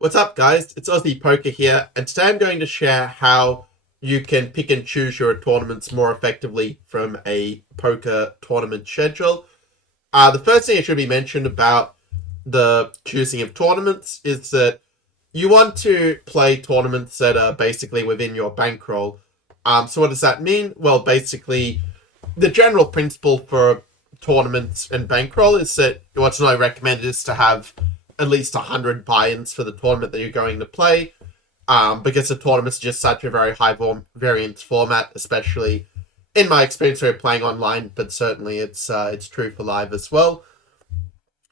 What's up, guys? It's Aussie Poker here, and today I'm going to share how you can pick and choose your tournaments more effectively from a poker tournament schedule. The first thing I should be mentioned about the choosing of tournaments is that you want to play tournaments that are basically within your bankroll. So what does that mean? Well, basically, the general principle for tournaments and bankroll is that what's not recommended is to have at least 100 buy-ins for the tournament that you're going to play, because the tournament's just such a very high variance format, especially in my experience where playing online, but certainly it's true for live as well.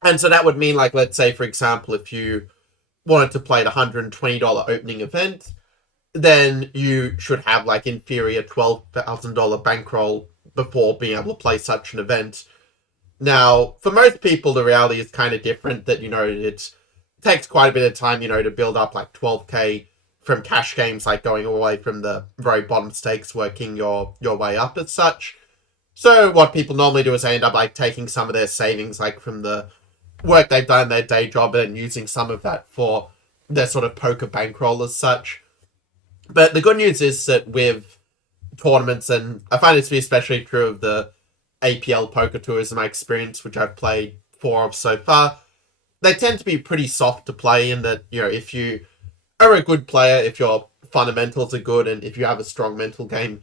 And so that would mean, like, let's say, for example, if you wanted to play a $120 opening event, then you should have, like, in theory, a $12,000 bankroll before being able to play such an event. Now, for most people, the reality is kind of different, that, it takes quite a bit of time, to build up like 12K from cash games, like going all the way from the very bottom stakes, working your way up as such. So what people normally do is they end up like taking some of their savings, like from the work they've done in their day job, and using some of that for their sort of poker bankroll as such. But the good news is that with tournaments, and I find this to be especially true of the APL Poker Tour in my experience, which I've played 4 of so far, they tend to be pretty soft to play in that, if you are a good player, if your fundamentals are good, and if you have a strong mental game,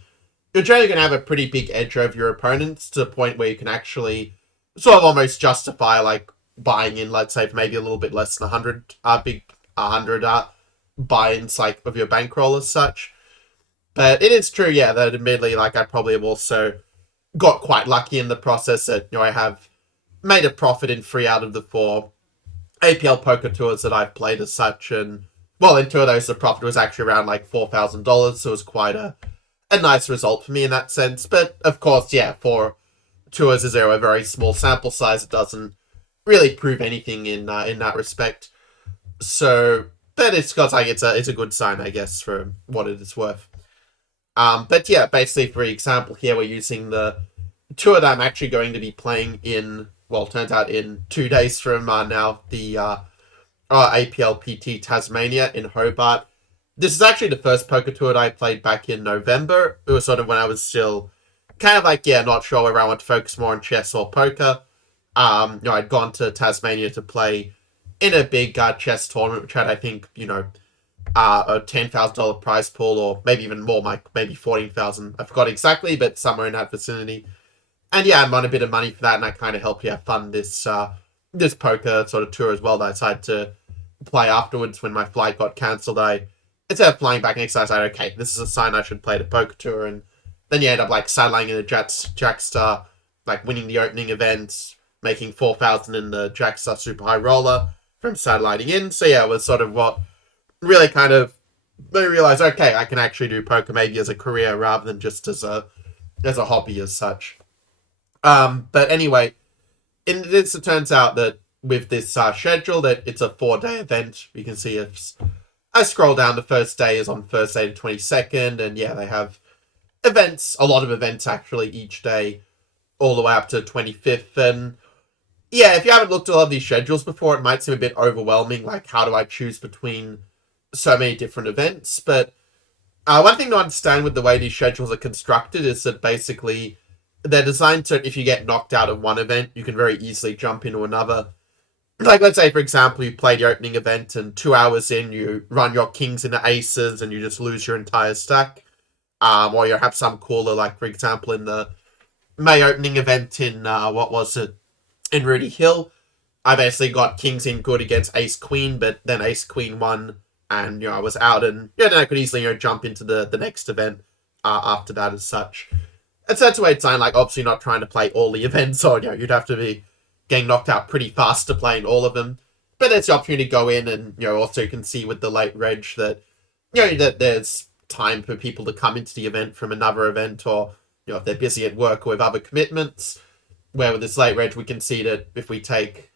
you're generally going to have a pretty big edge over your opponents to the point where you can actually sort of almost justify, like, buying in, let's say, for maybe a little bit less than 100 buy-ins, like, of your bankroll as such. But it is true, yeah, that admittedly, like, I probably have also got quite lucky in the process that, I have made a profit in 3 out of the 4 APL Poker Tours that I've played as such. And, well, in 2 of those, the profit was actually around like $4,000, so it was quite a nice result for me in that sense. But, of course, yeah, for tours, as they're a very small sample size, it doesn't really prove anything in that respect. So, but it's got like, it's a good sign, I guess, for what it is worth. But yeah, basically, for example, here we're using the tour that I'm actually going to be playing in, well, turns out in 2 days from now, the APL PT Tasmania in Hobart. This is actually the first poker tour that I played back in November. It was sort of when I was still kind of like, not sure whether I want to focus more on chess or poker. I'd gone to Tasmania to play in a big chess tournament, which had, I think, a $10,000 prize pool, or maybe even more, like maybe $14,000. I forgot exactly, but somewhere in that vicinity. And yeah, I'm on a bit of money for that, and I kind of helped fund this poker sort of tour as well that I decided to play afterwards when my flight got cancelled. Instead of flying back next time, I said, okay, this is a sign I should play the poker tour. And then you end up like sidelining in the Jackstar, like winning the opening event, making $4,000 in the Jackstar Super High Roller from sidelining in. So yeah, it was sort of what really kind of made me realize, okay, I can actually do poker maybe as a career rather than just as a hobby as such. But anyway, in this, it turns out that with this schedule, that it's a 4-day event. You can see if I scroll down, the first day is on Thursday the 22nd, and yeah, they have events, a lot of events actually each day, all the way up to 25th. And yeah, if you haven't looked at a lot of these schedules before, it might seem a bit overwhelming, like how do I choose between so many different events. But one thing to understand with the way these schedules are constructed is that basically they're designed so if you get knocked out of one event, you can very easily jump into another. Like, let's say, for example, you play the opening event and 2 hours in, you run your kings into aces and you just lose your entire stack. Or you have some cooler, like, for example, in the May opening event in, in Rudy Hill, I basically got kings in good against ace-queen, but then ace-queen won, and, I was out, and, then I could easily, jump into the next event after that as such. And so that's the way it's designed, like, obviously not trying to play all the events, or, you'd have to be getting knocked out pretty fast to play in all of them. But there's the opportunity to go in, and, also you can see with the late reg that, that there's time for people to come into the event from another event, or, if they're busy at work or with other commitments. Where with this late reg, we can see that if we take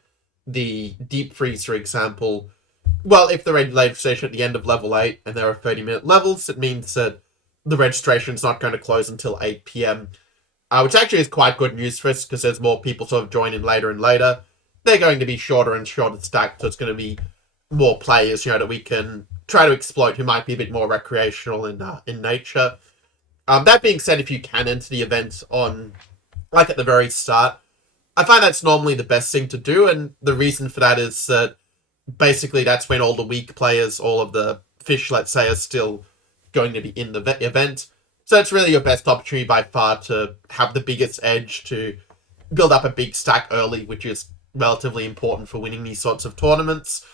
the deep freeze, for example, well, if the registration at the end of level 8 and there are 30-minute levels, it means that the registration is not going to close until 8 p.m., which actually is quite good news for us because there's more people sort of joining later and later. They're going to be shorter and shorter stacked, so it's going to be more players, that we can try to exploit who might be a bit more recreational in nature. That being said, if you can enter the event on like at the very start, I find that's normally the best thing to do, and the reason for that is that basically that's when all the weak players, all of the fish, let's say, are still going to be in the event. So it's really your best opportunity by far to have the biggest edge, to build up a big stack early, which is relatively important for winning these sorts of tournaments.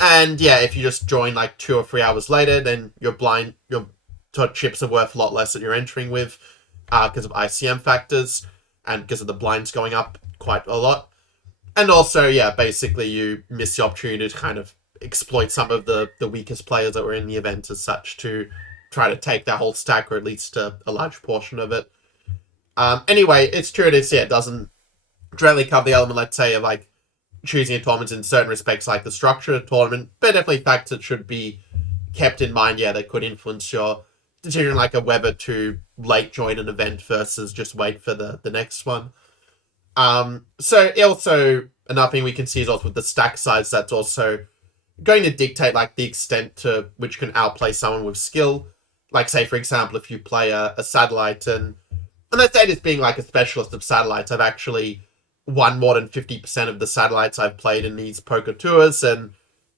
And yeah, if you just join like 2 or 3 hours later, then your chips are worth a lot less that you're entering with because of ICM factors and because of the blinds going up quite a lot. And also, yeah, basically you miss the opportunity to kind of exploit some of the weakest players that were in the event as such to try to take that whole stack or at least a large portion of it. Anyway, it's true it doesn't directly cover the element, let's say, of like choosing a tournament in certain respects, like the structure of the tournament, but definitely facts that should be kept in mind, that could influence your decision, like whether to late join an event versus just wait for the next one. So also another thing we can see is also with the stack size, that's also going to dictate like the extent to which can outplay someone with skill. Like say, for example, if you play a satellite and let's say this being like a specialist of satellites, I've actually won more than 50% of the satellites I've played in these poker tours, and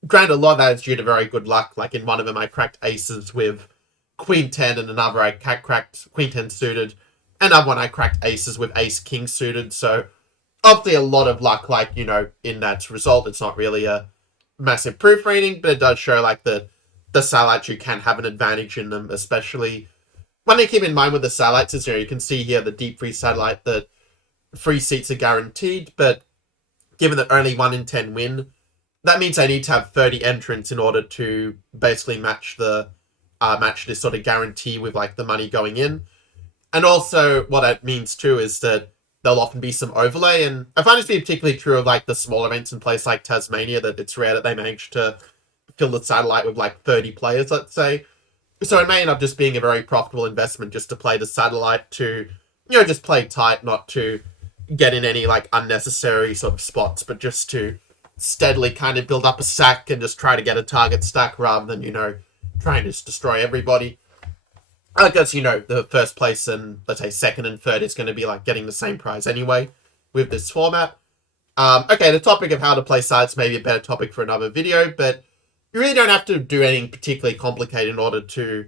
granted a lot of that is due to very good luck. Like in one of them I cracked aces with Queen 10, and another I cracked Queen 10 suited. Another one I cracked aces with Ace King suited. So obviously a lot of luck, like, in that result. It's not really a massive proof reading, but it does show like the satellites, you can have an advantage in them, especially one thing to keep in mind with the satellites is, you can see here the deep freeze satellite that 3 seats are guaranteed, but given that only 1 in 10 win, that means they need to have 30 entrants in order to basically match this sort of guarantee with like the money going in. And also what that means too is that there'll often be some overlay, and I find this to be particularly true of like the small events in places like Tasmania, that it's rare that they manage to fill the satellite with like 30 players, let's say. So it may end up just being a very profitable investment just to play the satellite, to, just play tight, not to get in any like unnecessary sort of spots, but just to steadily kind of build up a stack and just try to get a target stack rather than, trying to just destroy everybody. I guess, the first place and let's say second and third is going to be like getting the same prize anyway with this format. Okay, the topic of how to play sites may be a better topic for another video, but you really don't have to do anything particularly complicated in order to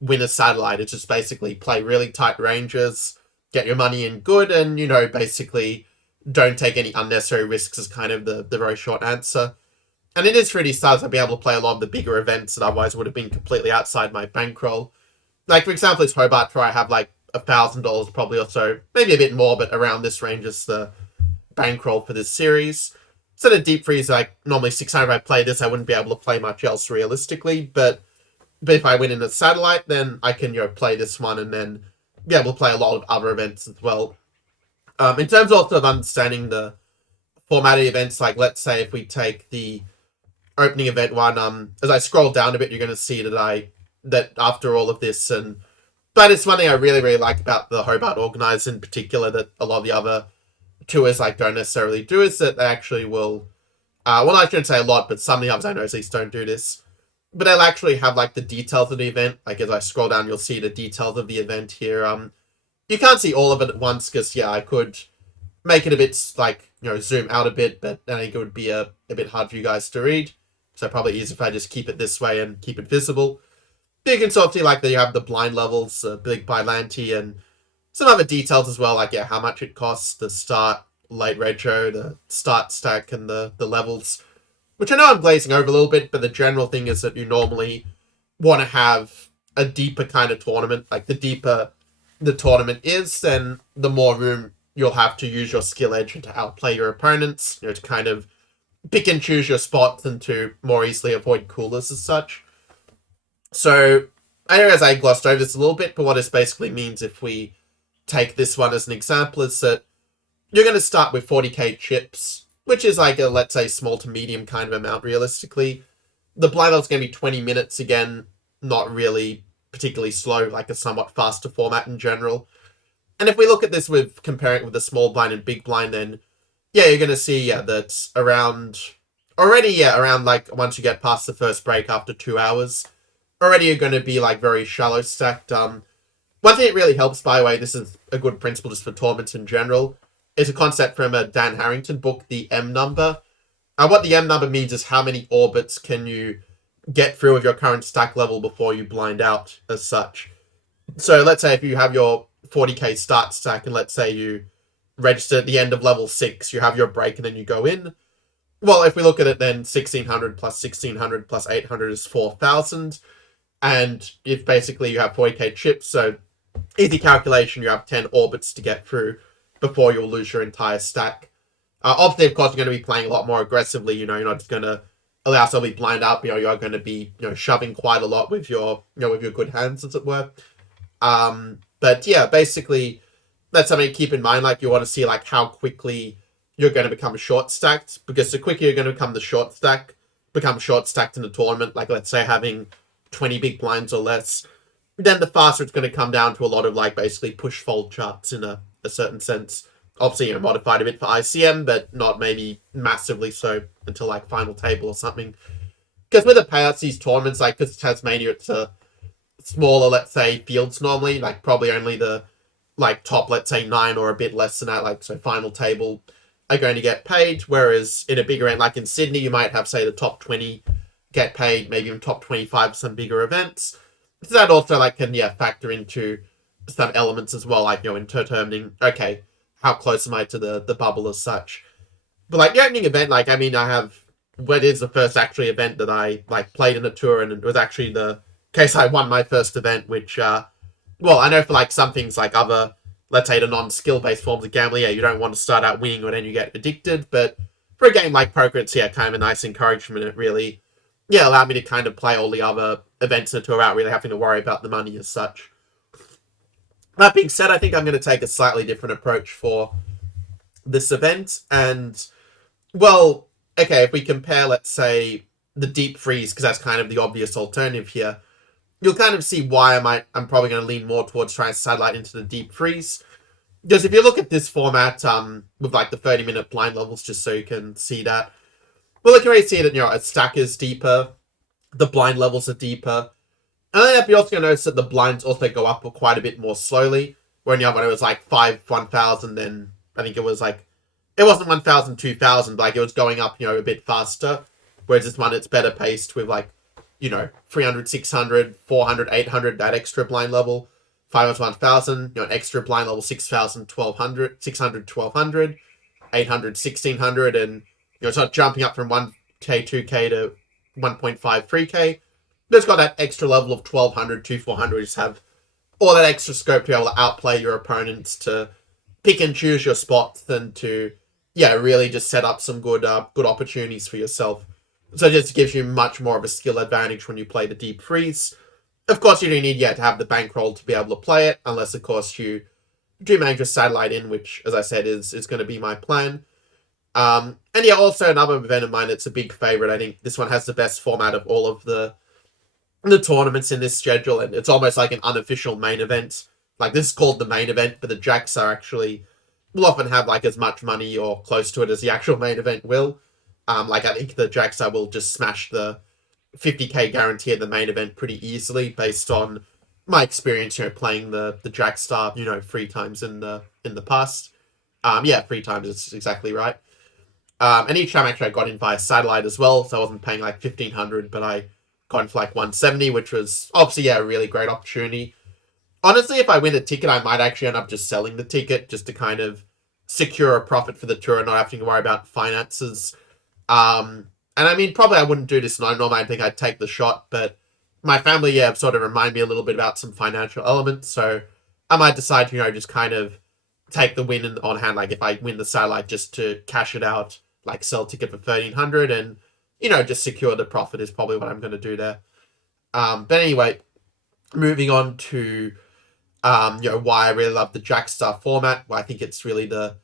win a satellite. It's just basically play really tight ranges, get your money in good, and, basically don't take any unnecessary risks is kind of the very short answer. And it is pretty starts I'll be able to play a lot of the bigger events that otherwise would have been completely outside my bankroll. Like, for example, this Hobart Tour, I have like $1,000 probably or so, maybe a bit more, but around this range is the bankroll for this series. Instead of deep freeze, like normally 600, if I play this, I wouldn't be able to play much else realistically, but if I win in a satellite, then I can, play this one and then be able to play a lot of other events as well. In terms also of understanding the format of the events, like let's say if we take the opening event one, as I scroll down a bit, you're going to see that after all of this, but it's one thing I really, really like about the Hobart organizers in particular that a lot of the other tours like don't necessarily do, is that they actually will, well, I shouldn't say a lot, but some of the others I know at least don't do this, but they'll actually have like the details of the event. Like as I scroll down, you'll see the details of the event here. You can't see all of it at once because, I could make it a bit like, zoom out a bit, but I think it would be a bit hard for you guys to read. So probably easier if I just keep it this way and keep it visible. But you can sort of see like that you have the blind levels, big Bilanti, and some other details as well, like how much it costs, the start, late retro, the start stack, and the levels. Which I know I'm glazing over a little bit, but the general thing is that you normally want to have a deeper kind of tournament. Like the deeper the tournament is, then the more room you'll have to use your skill edge and to outplay your opponents, to kind of pick and choose your spots and to more easily avoid coolers as such. So I know as I glossed over this a little bit, but what this basically means if we take this one as an example is that you're going to start with 40k chips, which is like a, let's say, small to medium kind of amount realistically. The blind level's going to be 20 minutes, again, not really particularly slow, like a somewhat faster format in general. And if we look at this with comparing it with the small blind and big blind, then you're going to see that around already, yeah, around like once you get past the first break after 2 hours, already you're going to be like very shallow stacked. One thing that really helps, by the way, this is a good principle just for tournaments in general, is a concept from a Dan Harrington book, the M number. What the M number means is how many orbits can you get through with your current stack level before you blind out as such. So let's say if you have your 40k start stack and let's say you register at the end of level 6, you have your break and then you go in. Well, if we look at it then 1600 plus 1600 plus 800 is 4000. And if basically you have 40k chips, so easy calculation, you have 10 orbits to get through before you'll lose your entire stack. Obviously, of course, you're going to be playing a lot more aggressively. You're not just going to allow yourself to be blind up. You're going to be, shoving quite a lot with your, with your good hands, as it were. But yeah, basically, that's something to keep in mind. Like, you want to see like how quickly you're going to become short stacked, because the quicker you're going to become short stacked in a tournament, like let's say having 20 big blinds or less, then the faster it's going to come down to a lot of like basically push fold charts in a certain sense. Obviously, modified a bit for ICM, but not maybe massively so until like final table or something. Because with the payouts, these tournaments, like because Tasmania, it's a smaller, let's say, fields normally, like probably only the like top, let's say 9 or a bit less than that, like so final table are going to get paid. Whereas in a bigger event, like in Sydney, you might have say the top 20 get paid, maybe even top 25 for some bigger events. So that also like can factor into some elements as well, like in determining okay, how close am I to the bubble as such. But like the opening event, like I have what is the first actually event that I like played in a tour, and it was actually the case I won my first event, which well, I know for like some things like other, let's say the non-skill based forms of gambling, you don't want to start out winning or then you get addicted, but for a game like poker, it's kind of a nice encouragement. It really allowed me to kind of play all the other events in the tour without really having to worry about the money as such. That being said, I think I'm going to take a slightly different approach for this event. And, well, okay, if we compare, let's say, the deep freeze, because that's kind of the obvious alternative here, you'll kind of see why I'm probably going to lean more towards trying to satellite into the deep freeze. Because if you look at this format, with like the 30-minute blind levels, just so you can see that, well, you can already see that, a stack is deeper, the blind levels are deeper. And then you're also going to notice that the blinds also go up quite a bit more slowly. When it was like 1,000, then I think it was like, it wasn't 1,000, 2,000, but like it was going up, a bit faster. Whereas this one, it's better paced with like, 300, 600, 400, 800, that extra blind level. 500 to 1,000, an extra blind level, 6,000, 1,200, 600, 1,200, 800, 1,600, and, it's not jumping up from 1K, 2K to 1.5, 3K. It's got that extra level of 1,200 to 400. Just have all that extra scope to be able to outplay your opponents, to pick and choose your spots, and to really just set up some good opportunities for yourself. So it just gives you much more of a skill advantage when you play the deep freeze. Of course, you do need to have the bankroll to be able to play it, unless of course you do manage to satellite in, which, as I said, is going to be my plan. And also another event of mine that's a big favorite. I think this one has the best format of all of the tournaments in this schedule, and it's almost like an unofficial main event. Like, this is called the main event, but the jacks are actually will often have like as much money or close to it as the actual main event will. Like I think the jacks will just smash the 50k guarantee at the main event pretty easily based on my experience, playing the Jackstar, 3 times in the past. 3 times is exactly right. And each time actually I got in via satellite as well, so I wasn't paying like 1,500, but I got in for like 170, which was obviously a really great opportunity. Honestly, if I win a ticket, I might actually end up just selling the ticket just to kind of secure a profit for the tour and not having to worry about finances. And I mean, probably I wouldn't do this normally. I think I'd take the shot, but my family, sort of remind me a little bit about some financial elements, so I might decide to, just kind of take the win on hand. Like if I win the satellite, just to cash it out, like sell a ticket for 1,300 and, just secure the profit is probably what I'm going to do there. But anyway, moving on to, why I really love the Jackstar format. Well, I think it's really the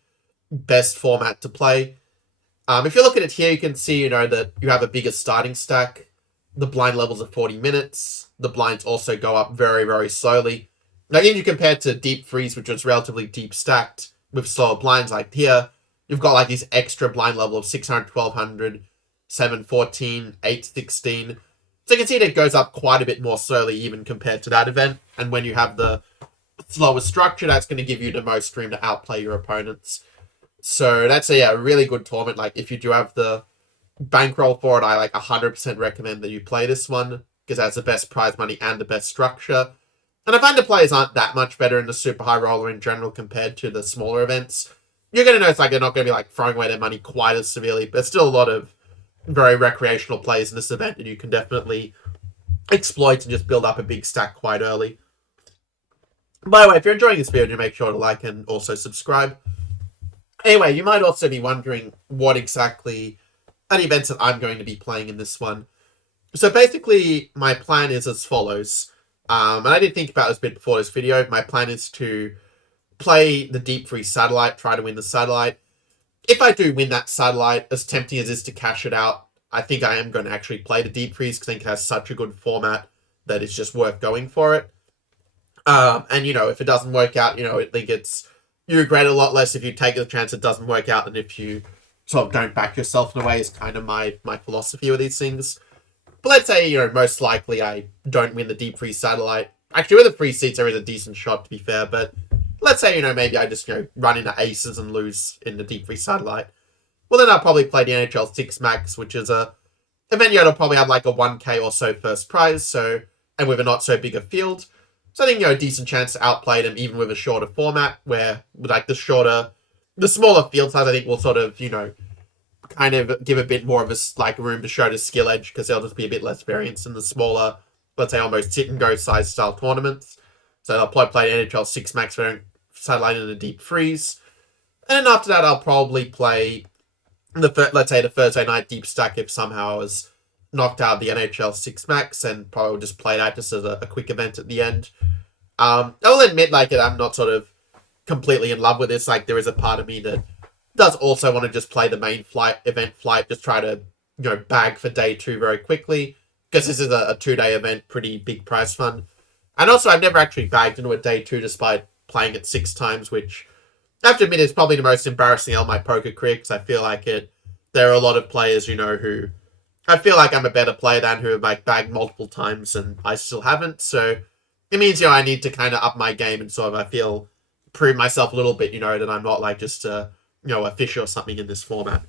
best format to play. If you look at it here, you can see, that you have a bigger starting stack. The blind levels are 40 minutes. The blinds also go up very, very slowly. Now, even you compare to Deep Freeze, which was relatively deep stacked with slower blinds, like here, you've got like this extra blind level of 600, 1,200, 7-14, 8-16. So you can see that it goes up quite a bit more slowly even compared to that event. And when you have the slower structure, that's going to give you the most room to outplay your opponents. So that's a really good tournament. Like, if you do have the bankroll for it, I like 100% recommend that you play this one, because it has the best prize money and the best structure. And I find the players aren't that much better in the super high roller in general compared to the smaller events. You're going to notice like they're not going to be like throwing away their money quite as severely, but still a lot of very recreational plays in this event that you can definitely exploit and just build up a big stack quite early. By the way, if you're enjoying this video, make sure to like and also subscribe. Anyway, you might also be wondering what exactly are the events that I'm going to be playing in this one. So basically, my plan is as follows. And I did think about this a bit before this video. My plan is to play the Deep Freeze Satellite, try to win the Satellite. If I do win that Satellite, as tempting as it is to cash it out, I think I am going to actually play the Deep Freeze because I think it has such a good format that it's just worth going for it. And, if it doesn't work out, I think you regret it a lot less if you take the chance it doesn't work out than if you sort of don't back yourself in a way, is kind of my philosophy with these things. But let's say, most likely I don't win the Deep Freeze Satellite. Actually, with the free seats, there is a decent shot, to be fair, but let's say, maybe I just, run into aces and lose in the Deep Freeze Satellite. Well, then I'll probably play the NHL 6 Max, which is a event that'll probably have like a 1k or so first prize, and with a not so big a field. So I think, a decent chance to outplay them even with a shorter format, where with like the smaller field size, I think will sort of, kind of give a bit more of a like room to show the skill edge, because there'll just be a bit less variance in the smaller, let's say almost sit and go size style tournaments. So I'll probably play the NHL 6 Max Satellite in a Deep Freeze. And then after that, I'll probably play let's say the Thursday night Deep Stack if somehow I was knocked out of the NHL 6 Max, and probably just play that just as a quick event at the end. I will admit, like, I'm not sort of completely in love with this. Like, there is a part of me that does also want to just play the main event flight, just try to, bag for day 2 very quickly, because this is a 2-day event, pretty big prize fund. And also, I've never actually bagged into a day 2 despite playing it 6 times, which I have to admit is probably the most embarrassing of my poker career, because I feel like there are a lot of players, who I feel like I'm a better player than, who have like bagged multiple times and I still haven't. So it means, I need to kind of up my game and sort of, I feel, prove myself a little bit, that I'm not like just a fish or something in this format.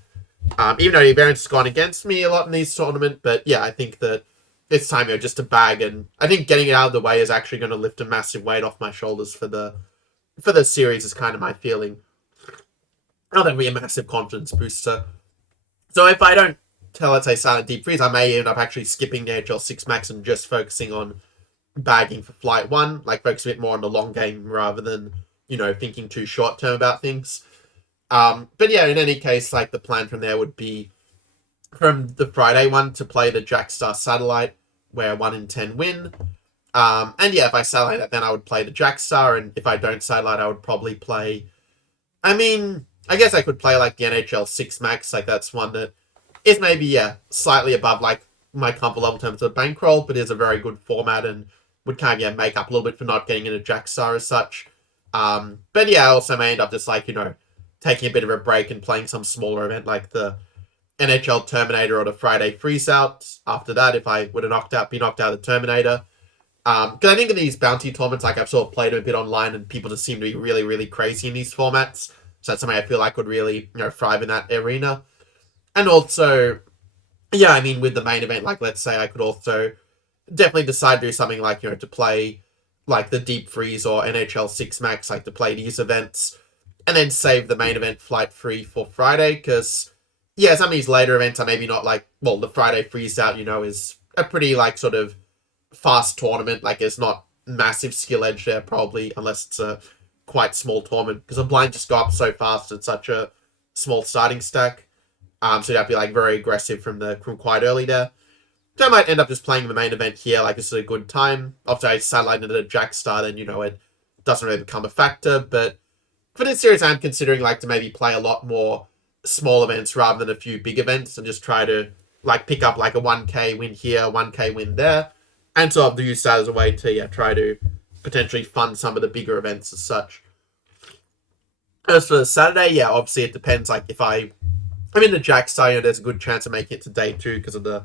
Even though the variance has gone against me a lot in these tournaments, but yeah, I think that it's time, just to bag, and I think getting it out of the way is actually going to lift a massive weight off my shoulders for the series, is kind of my feeling. That'll be a massive confidence booster. So if I don't let's say Silent Deep Freeze, I may end up actually skipping the NHL 6 Max and just focusing on bagging for Flight 1, like focus a bit more on the long game rather than, thinking too short term about things. But yeah, in any case, like the plan from there would be from the Friday one to play the Jackstar Satellite, where 1 in 10 win. And yeah, if I satellite that, then I would play the Jackstar, and if I don't satellite, I would probably play, I guess I could play like the NHL 6 Max, like that's one that is maybe, slightly above like my comfort level in terms of bankroll, but is a very good format and would kind of, make up a little bit for not getting into Jackstar as such. But yeah, I also may end up just like, taking a bit of a break and playing some smaller event like the NHL Terminator or the Friday Freeze Out. After that, if I would have be knocked out of the Terminator. Because I think in these bounty tournaments, like I've sort of played a bit online and people just seem to be really, really crazy in these formats. So that's something I feel like would really, thrive in that arena. And also, yeah, with the main event, like let's say I could also definitely decide to do something like, to play like the Deep Freeze or NHL 6 Max, like to play these events, and then save the main event Flight 3 for Friday, because, yeah, some of these later events are maybe not like, well, the Friday Freeze Out, is a pretty like sort of fast tournament, like there's not massive skill edge there probably, unless it's a quite small tournament, because the blind just go up so fast at such a small starting stack. So you have to be like very aggressive from quite early there. So I might end up just playing the main event here, like this is a good time. After I satellite into the Jackstar, then it doesn't really become a factor. But for this series, I'm considering like to maybe play a lot more small events rather than a few big events, and just try to like pick up like a 1k win here, 1k win there, and sort of use that as a way to try to potentially fund some of the bigger events as such. As for Saturday, obviously it depends like if I I'm in the Jack side, there's a good chance of making it to day 2 because of the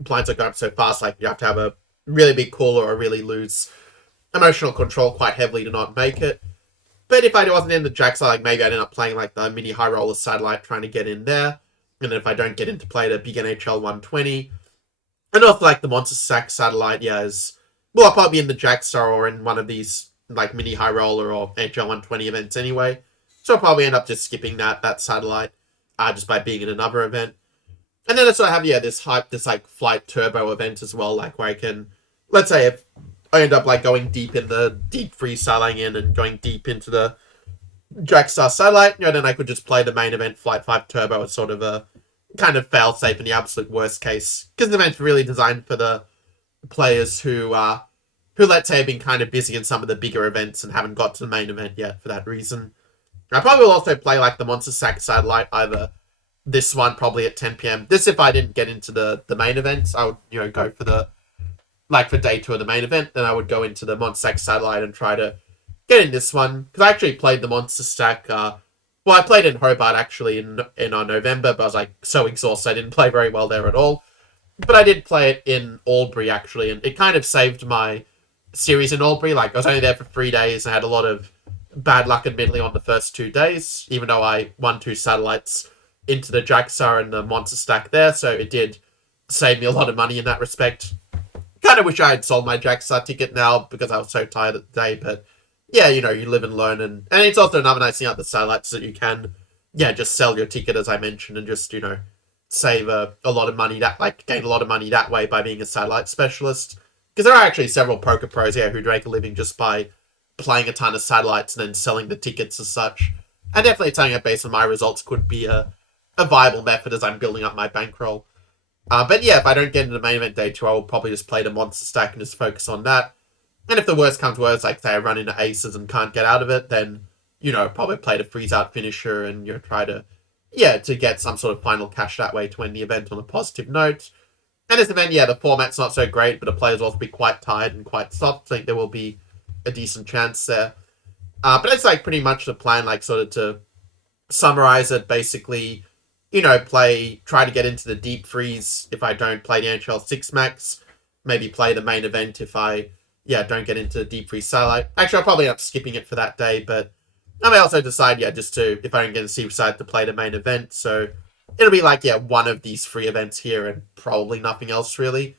blinds are going up so fast. Like, you have to have a really big call or really lose emotional control quite heavily to not make it. But if I wasn't in the Jack side, like maybe I'd end up playing like the mini high roller satellite trying to get in there. And then if I don't get in to play the big NHL 120, and also like the Monster Sack satellite, yeah, is well, I'll probably be in the Jack Star or in one of these like mini high roller or NHL 120 events anyway. So I'll probably end up just skipping that satellite just by being in another event. And then I sort of have, yeah, this like flight turbo event as well, like where I can, let's say if I end up like going deep in the deep freeze sailing in and going deep into the Jackstar satellite, then I could just play the main event Flight 5 Turbo as sort of a kind of fail safe in the absolute worst case. Because the event's really designed for the players who let's say have been kind of busy in some of the bigger events and haven't got to the main event yet for that reason. I probably will also play like the Monster Sack satellite, either this one probably at 10 p.m. This if I didn't get into the main events, I would go for the like for day 2 of the main event, then I would go into the Monster Sack satellite and try to get in this one. Because I actually played the Monster Stack, well, I played in Hobart actually in November, but I was like so exhausted I didn't play very well there at all. But I did play it in Albury actually, and it kind of saved my series in Albury. Like, I was only there for 3 days and I had a lot of bad luck admittedly on the first 2 days, even though I won 2 satellites into the Jagsar and the Monster Stack there, so it did save me a lot of money in that respect. Kind of wish I had sold my Jagsar ticket now because I was so tired at the day, but yeah, you live and learn, and it's also another nice thing about the satellites that you can, just sell your ticket as I mentioned, and just, save a lot of money gain a lot of money that way by being a satellite specialist. Because there are actually several poker pros here who make a living just by playing a ton of satellites and then selling the tickets as such. And definitely telling it based on my results could be a viable method as I'm building up my bankroll. But yeah, if I don't get into the main event day 2, I will probably just play the Monster Stack and just focus on that. And if the worst comes to worst, like say I run into aces and can't get out of it, then, probably play the freeze out finisher and, try to, to get some sort of final cash that way to end the event on a positive note. And this event, the format's not so great, but the players will also be quite tired and quite soft. I think there will be a decent chance there. But it's like pretty much the plan, like sort of to summarize it, basically, try to get into the deep freeze if I don't play the NHL 6 max. Maybe play the main event if I, don't get into the deep freeze satellite. Actually, I'll probably end up skipping it for that day, but I may also decide, just to, if I don't get a super side, to play the main event. So it'll be like, one of these 3 events here and probably nothing else really.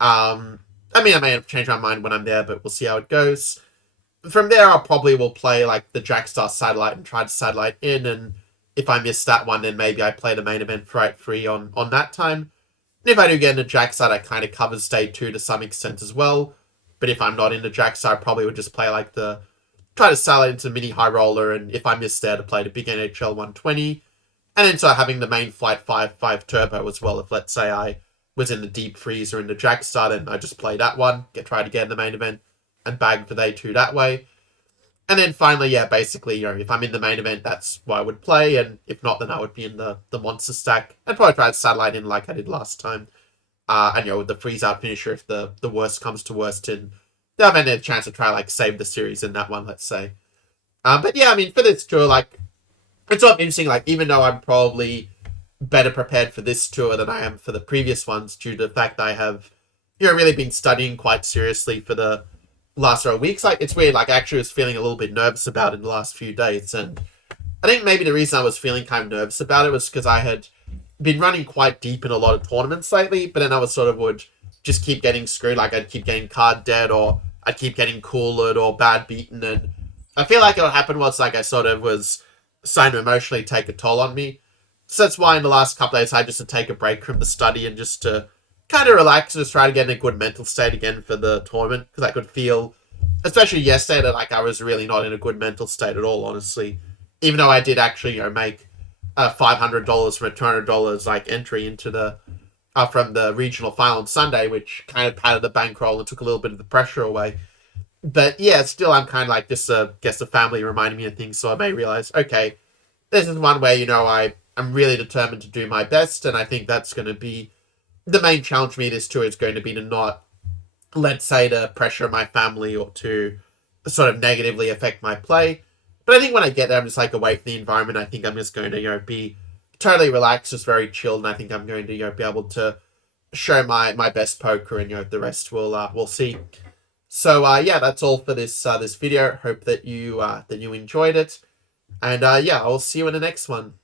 I may have changed my mind when I'm there, but we'll see how it goes. From there, I probably will play like the Jackstar satellite and try to satellite in, and if I miss that one, then maybe I play the main event Fright Free on that time. And if I do get into Jackstar, it kind of covers day 2 to some extent as well. But if I'm not into Jackstar, I probably would just play like try to satellite into mini high roller, and if I miss there, to play the big NHL 120. And then so having the main Flight 5 Turbo as well. If let's say I was in the deep freeze or in the Jackstar, then I just play that one, try to get in the main event and bag for day 2 that way. And then finally, basically, if I'm in the main event, that's what I would play, and if not, then I would be in the Monster Stack. I'd probably try to satellite in like I did last time. And, with the freeze-out finisher, if the worst comes to worst, and I haven't had a chance to try, like, save the series in that one, let's say. But yeah, I mean, for this tour, like, it's sort of interesting, like, even though I'm probably better prepared for this tour than I am for the previous ones, due to the fact that I have, really been studying quite seriously for the last row of weeks. Like, it's weird, like, I actually was feeling a little bit nervous about it in the last few days, and I think maybe the reason I was feeling kind of nervous about it was because I had been running quite deep in a lot of tournaments lately, but then I would just keep getting screwed. Like, I'd keep getting card dead, or I'd keep getting coolered or bad beaten, and I feel like what happened was, like, I sort of was starting to emotionally take a toll on me. So that's why in the last couple of days I had just to take a break from the study and just to kind of relax and just try to get in a good mental state again for the tournament, because I could feel, especially yesterday, that like I was really not in a good mental state at all, honestly. Even though I did actually, make $500 from a $200 like entry into the from the regional final on Sunday, which kind of padded the bankroll and took a little bit of the pressure away. But yeah, still I'm kind of like this, guess the family reminding me of things, so I may realize, okay, this is one where, I'm really determined to do my best, and I think that's going to be the main challenge for me this tour, is going to be to not, let's say, to pressure my family or to sort of negatively affect my play. But I think when I get there, I'm just like away from the environment. I think I'm just going to, be totally relaxed, just very chilled, and I think I'm going to be able to show my best poker, and the rest we'll see. So yeah, that's all for this this video. Hope that you enjoyed it, and yeah, I'll see you in the next one.